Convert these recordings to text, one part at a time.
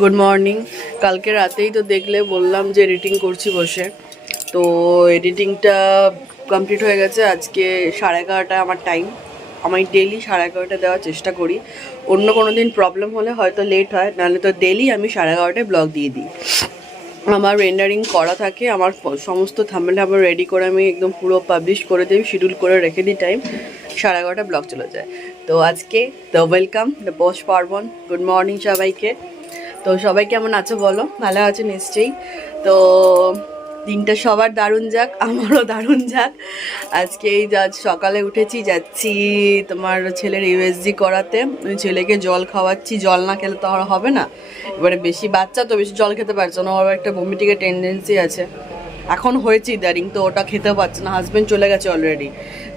Good morning. কালকে রাতেই তো দেখলে বললাম যে এডিটিং করছি বসে, তো এডিটিংটা কমপ্লিট হয়ে গেছে। আজকে 11:30 আমার টাইম। আমি ডেলি 11:30 দেওয়ার চেষ্টা করি। অন্য কোনো দিন প্রবলেম হলে হয়তো লেট হয়, নাহলে তো ডেলি আমি 11:30 ব্লগ দিয়ে দিই। আমার রেন্ডারিং করা থাকে, আমার সমস্ত থাম্বনেল আমার রেডি করে আমি একদম পুরো পাবলিশ করে দিই, শিডিউল করে রেখে দিই টাইম। 11:30 ব্লগ চলে যায়। তো আজকে তো ওয়েলকাম দ্য পোশ পার্বন। গুড মর্নিং সবাইকে। তো সবাই কেমন আছো বলো? ভালো আছো নিশ্চয়ই। তো দিনটা সবার দারুণ যাক, আমারও দারুণ যাক। আজকে এই সকালে উঠেছি, যাচ্ছি তোমার ছেলের USG করাতে। ছেলেকে জল খাওয়াচ্ছি, জল না খেলে তো আর হবে না। এবারে বেশি বাচ্চা তো বেশি জল খেতে পারছে না, ওর একটা ভমিটিংয়ের টেন্ডেন্সি আছে এখন, হয়েছে ইদারিং। তো ওটা খেতেও পারছে না। হাজব্যান্ড চলে গেছে অলরেডি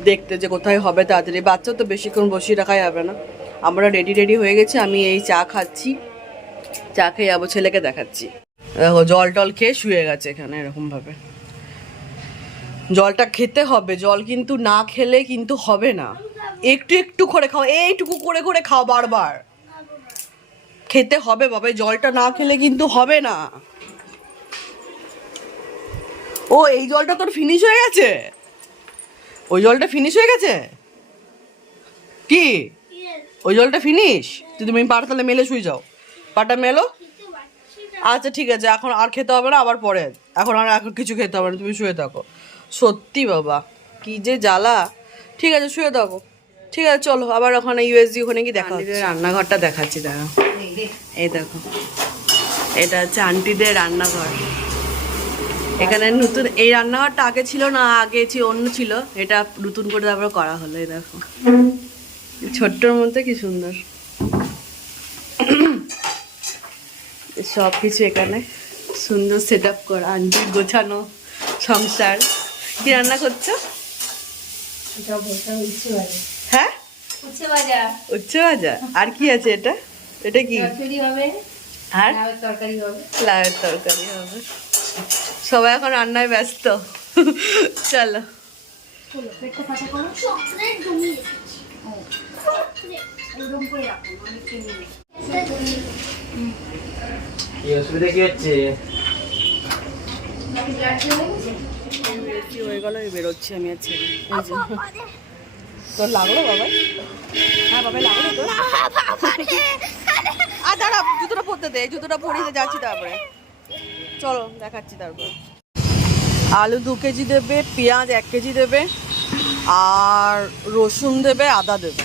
দেখতে যে কোথায় হবে তাড়াতাড়ি। বাচ্চা তো বেশিক্ষণ বসিয়ে রাখা যাবে না। আমরা রেডি হয়ে গেছি, আমি এই চা খাচ্ছি, চা খেয়ে যাবো, ছেলেকে দেখাচ্ছি। দেখো জল টল খেয়ে শুয়ে গেছে এখানে এরকমভাবে। জলটা খেতে হবে, জল কিন্তু না খেলে কিন্তু হবে না। একটু একটু করে খাও, এইটুকু করে করে খাও, বারবার খেতে হবে বাবা। জলটা না খেলে কিন্তু হবে না। ও এই জলটা তোর ফিনিশ হয়ে গেছে? ওই জলটা ফিনিশ হয়ে গেছে কি? ওই জলটা ফিনিশ? তুমি পাটা তাহলে মেলে শুয়ে যাও, পাটা মেলো। আচ্ছা ঠিক আছে, এখন আর খেতে হবে না, আবার পরে। এখন কিছু খেতে হবে না, তুমি শুয়ে থাকো। সত্যি বাবা কি যে জ্বালা। ঠিক আছে শুয়ে থাকো, ঠিক আছে চলো। আবার ওখানে USG ওখানে কি দেখা হচ্ছে। রান্নাঘরটা দেখাচ্ছি, দেখো এই দেখো, এটা হচ্ছে আন্টিদের রান্নাঘর। এখানে নতুন এই রান্নাঘরটা আগে ছিল না, আগে অন্য ছিল, এটা নতুন করে তারপর করা হলো। এই দেখো ছোট্টর মধ্যে কি সুন্দর সব কিছু এখানে সুন্দর সেট আপ করা। আন্টির গোছানো সংসার। কি রান্না করছো? হ্যাঁ উচ্ছে ভাজা। আর কি আছে এটা? এটা কি? আর লাউয়ের তরকারি হবে। সবাই এখন রান্নায় ব্যস্ত। চলো হয়ে গেল, বেরোচ্ছি আমি আর ছেলে। তোর লাগলো বাবাই? হ্যাঁ বাবাই লাগলো তোর? আর দাঁড়া, জুতোটা পরতে দে, জুতোটা পরিয়ে যাচ্ছি তারপরে। চলো দেখাচ্ছি তারপর। আলু 2 কেজি দেবে, পেঁয়াজ 1 কেজি দেবে, আর রসুন দেবে, আদা দেবে।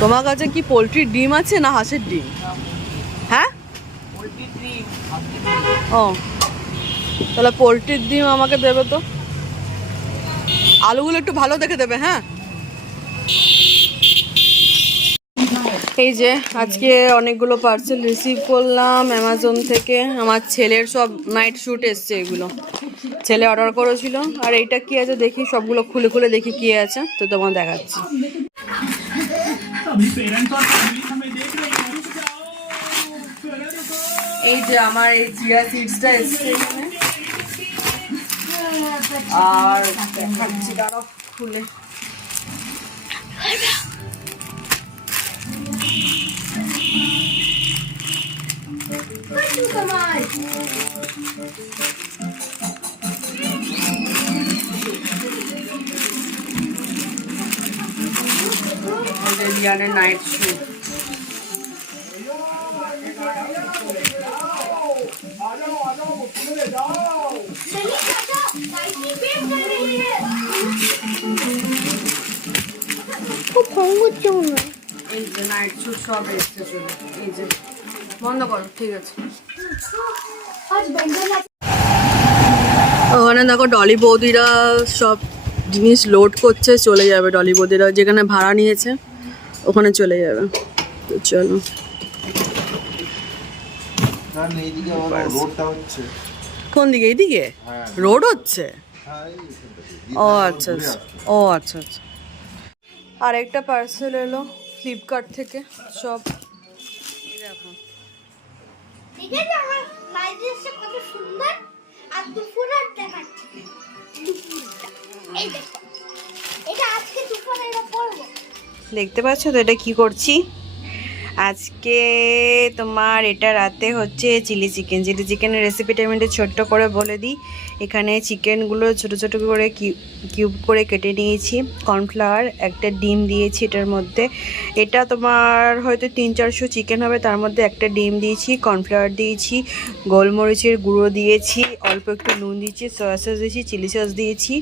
তোমার কাছে কি পোলট্রির ডিম আছে না হাঁসের ডিম? হ্যাঁ ও তাহলে পোলট্রির ডিম আমাকে দেবে তো। আলুগুলো একটু ভালো দেখে দেবে। হ্যাঁ এই যে আজকে অনেকগুলো পার্সেল রিসিভ করলাম অ্যামাজন থেকে। আমার ছেলের সব নাইট শ্যুট এসছে, এগুলো ছেলে অর্ডার করেছিল। আর এইটা কি আছে দেখি, সবগুলো খুলে খুলে দেখি কি আছে, তো তোমার দেখাচ্ছি। এই যে আমার এই চিয়া সিডসটা এসছে এখানে, আর দেখাচ্ছি দাঁড়াও খুলে। নাইট শ্যুট এই যে নাইট শ্যুট সব এসছে চলে। এই যে বন্ধ করো, ঠিক আছে। ওখানে দেখো ডলি বৌদিরা সব জিনিস লোড করছে, চলে যাবে। ডলি বৌদিরা যেখানে ভাড়া নিয়েছে ওখানে চলে যাবে। তো চলো। কোন দিকে? এইদিকে রোড হচ্ছে? ও আচ্ছা আচ্ছা, ও আচ্ছা আচ্ছা। আর একটা পার্সেল এলো ফ্লিপকার্ট থেকে। সব দেখো কত সুন্দর। আর দুপুরে দেখাচ্ছি, এটা আজকে দুপুরে দেখতে পাচ্ছ তো এটা কি করছি আজকে তোমার এটা রাতে হচ্ছে চিলি চিকেনের রেসিপিটা আমি একটু ছোট্ট করে বলে দিই। এখানে চিকেনগুলো ছোট ছোট করে কিউব করে কেটে নিয়েছি, কর্নফ্লাওয়ার, একটা ডিম দিয়েছি এটার মধ্যে। এটা তোমার হয়তো 300-400 চিকেন হবে, তার মধ্যে একটা ডিম দিয়েছি, কর্নফ্লাওয়ার দিয়েছি, গোলমরিচের গুঁড়ো দিয়েছি, অল্প একটু নুন দিয়েছি, সয়া সস দিয়েছি, চিলি সস দিয়েছি,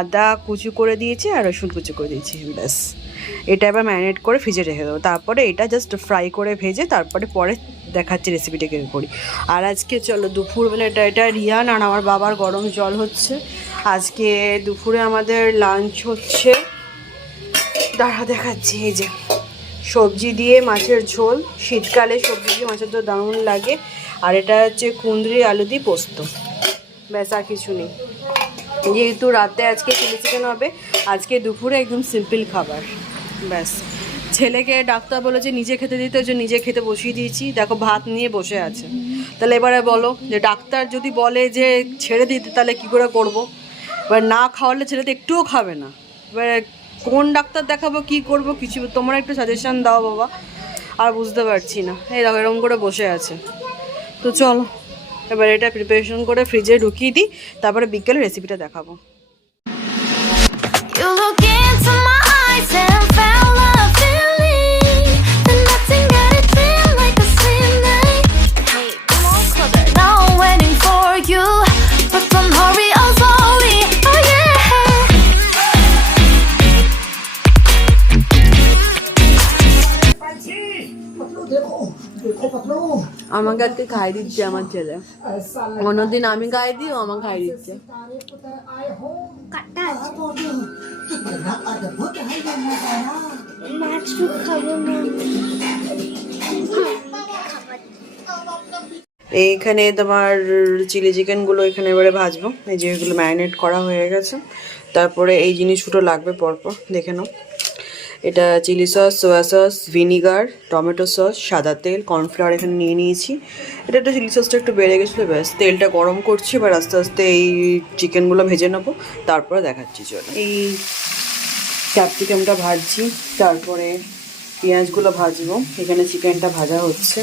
আদা কুচি করে দিয়েছি আর রসুন কুচি করে দিয়েছি। ব্যাস, এটা এবার ম্যারিনেট করে ফ্রিজে রেখে দেবো। তারপরে এটা জাস্ট ফ্রাই করে ভেজে তারপরে পরে দেখাচ্ছি রেসিপিটা কী করি। আর আজকে চলো দুপুরবেলা এটা রিয়ান আর আমার বাবার গরম জল হচ্ছে। আজকে দুপুরে আমাদের লাঞ্চ হচ্ছে, দাঁড়া দেখাচ্ছি, এই যে সবজি দিয়ে মাছের ঝোল, শীতকালে সবজি দিয়ে মাছের ঝোল দারুণ লাগে। আর এটা হচ্ছে কুঁদরি আলু দিয়ে পোস্ত, ব্যাস আর কিছু নেই। যেহেতু রাতে আজকে চিলি চিকেন হবে, আজকে দুপুরে একদম সিম্পল খাবার, ব্যাস। ছেলেকে ডাক্তার বলেছে নিজে খেতে দিতে, ওই যে নিজে খেতে বসিয়ে দিয়েছি। দেখো ভাত নিয়ে বসে আছে। তাহলে এবারে বলো যে ডাক্তার যদি বলে যে ছেড়ে দিতে তাহলে কী করে করব? এবার না খাওয়ালে ছেলে তো একটুও খাবে না। এবারে কোন ডাক্তার দেখাবো, কি করব, কিছু তোমরা একটু সাজেশন দাও বাবা, আর বুঝতে পারছি না। এই দেখো এরকম করে বসে আছে। তো চলো এবার এটা প্রিপারেশন করে ফ্রিজে ঢুকিয়ে দিই, তারপরে বিকেলে রেসিপিটা দেখাবো। আমাকে আজকে খাই দিচ্ছে আমার ছেলে, অন্যদিন আমি গায়ে দিই, ও আমার খাই দিচ্ছে। এইখানে তোমার চিলি চিকেনগুলো এখানে এবারে ভাজবো। এই যে এগুলো ম্যারিনেট করা হয়ে গেছে। তারপরে এই জিনিসগুলো লাগবে পরপর দেখে নাও। এটা chilli sauce, soya sauce, vinegar, tomato sauce, সাদা তেল, কর্নফ্লাওয়ার এখানে নিয়ে নিয়েছি। এটা একটা চিলি সসটা একটু বেড়ে গেছিলো, ব্যাস। তেলটা গরম করছি, এবার আস্তে আস্তে এই চিকেনগুলো ভেজে নেবো, তারপরে দেখাচ্ছি। চলো, এই ক্যাপসিকামটা ভাজছি, তারপরে পেঁয়াজগুলো ভাজবো। এখানে চিকেনটা ভাজা হচ্ছে।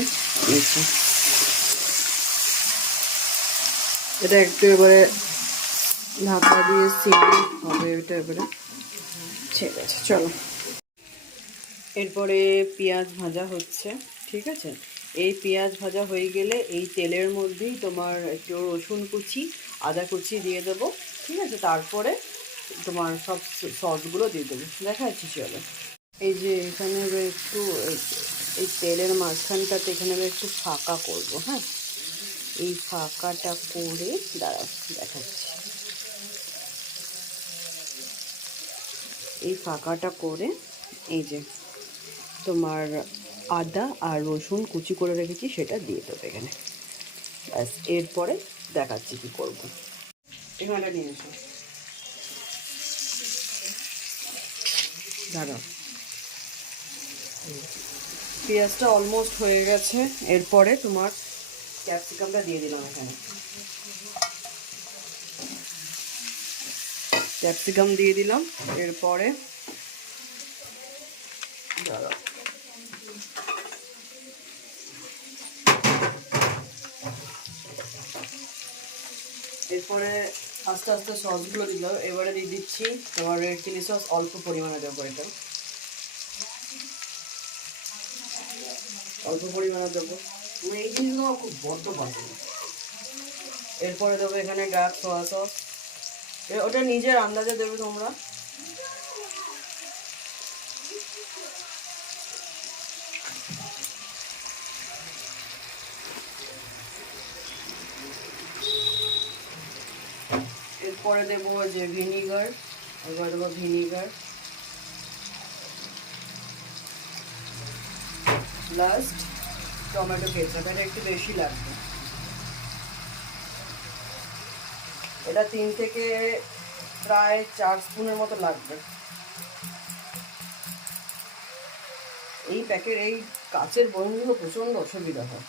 এটা একটু এবারে ঢাকা দিয়ে সিম হবে, এটা এবারে। ঠিক আছে, চলো। এরপরে পেঁয়াজ ভাজা হচ্ছে, ঠিক আছে। এই পেঁয়াজ ভাজা হয়ে গেলে এই তেলের মধ্যেই তোমার একটু রসুন কুচি, আদা কুচি দিয়ে দেবো, ঠিক আছে। তারপরে তোমার সব সসগুলো দিয়ে দেবো, দেখাচ্ছি। চলো, এই যে এখানে একটু এই তেলের মাঝখানটাতে এখানে একটু ফাঁকা করবো, হ্যাঁ। এই ফাঁকাটা করে দাঁড়াও দেখাচ্ছি। এই ফাঁকাটা করে এই যে তোমার আদা আর রসুন কুচি করে রেখেছি সেটা দিয়ে দেবো এখানে, ব্যাস। এরপরে দেখাচ্ছি কি করবো। এখানে নিয়ে এসো, দাঁড়াও। পেঁয়াজটা অলমোস্ট হয়ে গেছে। এরপরে তোমার ক্যাপসিকামটা দিয়ে দিলাম এখানে, ক্যাপসিকাম দিয়ে দিলাম। এরপরে দাঁড়াও, এরপরে আস্তে আস্তে সসগুলো দিল। এবারে দিয়ে দিচ্ছি তোমার রেড চিলি সস, অল্প পরিমাণে দেবো, এটা অল্প পরিমাণে দেবো। এই জিনিসগুলো খুব বড্ড পছন্দ। এরপরে দেবো এখানে ডার্ক সোয়া সস, ওটা নিজের আন্দাজে দেবে তোমরা। এরপরে দেবো যে ভিনিগার, এবার দেবো ভিনিগার, লাস্ট টমেটো কেচাপ। এটা একটু বেশি লাগবে, এটা 3 থেকে প্রায় 4 স্পুনের মতো লাগবে। এই প্যাকেট, এই কাচের বয়মগুলো প্রচণ্ড অসুবিধা হয়।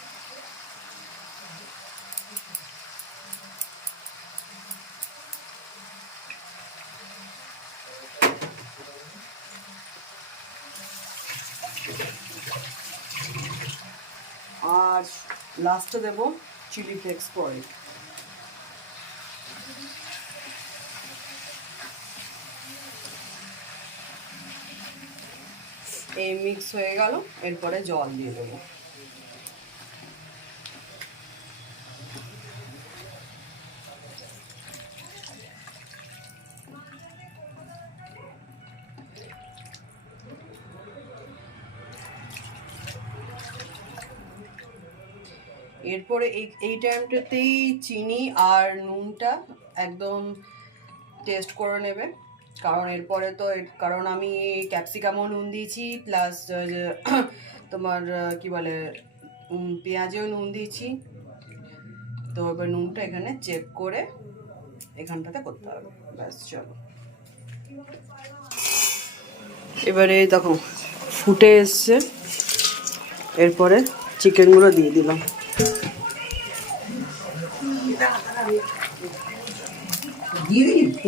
আর লাস্টে দেবো চিলি ফ্লেক্স পরে। এই মিক্স হয়ে গেল, এরপরে জল দিয়ে দেবো। এরপরে এই টাইমটাতেই চিনি আর নুনটা একদম টেস্ট করে নেবে, কারণ এরপরে তো কারণ আমি ক্যাপসিকামও নুন দিয়েছি, প্লাস তোমার কি বলে পেঁয়াজেও নুন দিয়েছি। তো এবার নুনটা এখানে চেক করে এখানটাতে করতে হবে। ব্যাস, চলো। এবারে দেখো ফুটে এসছে, এরপরে চিকেনগুলো দিয়ে দিলাম।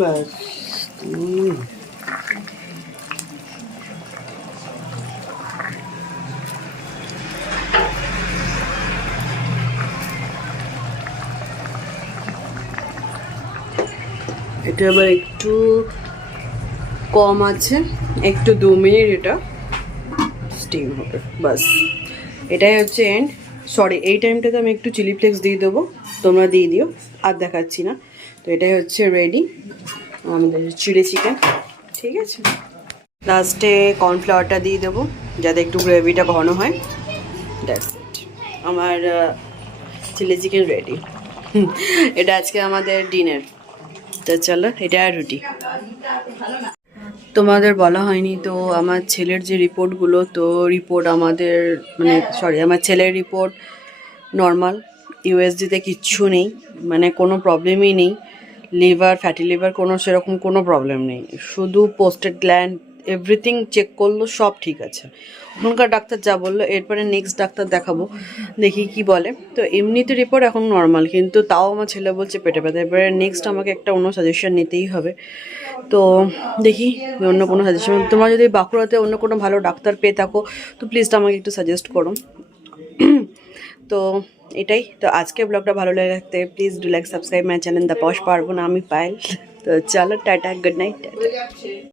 ব্যাস। এটা আবার একটু কম আছে, একটু 2 মিনিট এটা স্টিম হবে। বাস, এটাই হচ্ছে এন্ড। সরি, এই টাইমটাতে আমি একটু চিলি ফ্লেক্স দিয়ে দেবো, তোমরা দিয়ে দিও, আর দেখাচ্ছি না। তো এটাই হচ্ছে রেডি আমাদের চিলি চিকেন। ঠিক আছে, লাস্টে কর্নফ্লাওয়ারটা দিয়ে দেবো যাতে একটু গ্রেভিটা ঘন হয়। দ্যাটস ইট, আমার চিলি চিকেন রেডি। এটা আজকে আমাদের ডিনার। তো চলো, এটা রুটি। তোমাদের বলা হয়নি তো, আমার ছেলের যে রিপোর্টগুলো, তো রিপোর্ট আমাদের মানে আমার ছেলের রিপোর্ট নর্মাল। ইউএসজিতে কিচ্ছু নেই, মানে কোনো প্রবলেমই নেই। লিভার, ফ্যাটি লিভার কোনো সেরকম কোনো প্রবলেম নেই, শুধু পোস্টেড গ্ল্যান্ড এভরিথিং চেক করলো, সব ঠিক আছে। ওখানকার ডাক্তার যা বললো, এরপরে নেক্সট ডাক্তার দেখাবো, দেখি কি বলে। তো এমনিতে রিপোর্ট এখন নর্মাল, কিন্তু তাও আমার ছেলে বলছে পেটে ব্যথা। এবারে নেক্সট আমাকে একটা অন্য সাজেশন নিতেই হবে। তো দেখি অন্য কোনো সাজেশন, তোমরা যদি বাঁকুড়াতে অন্য কোনো ভালো ডাক্তার পেয়ে থাকো তো প্লিজ আমাকে একটু সাজেস্ট করো। তো এটাই তো, আজকে ব্লগটা ভালো লাগতে please do like subscribe my channel the Poush Parbon. আমি পায়েল। তো চলো, টাটা, গুড নাইট, টাটা।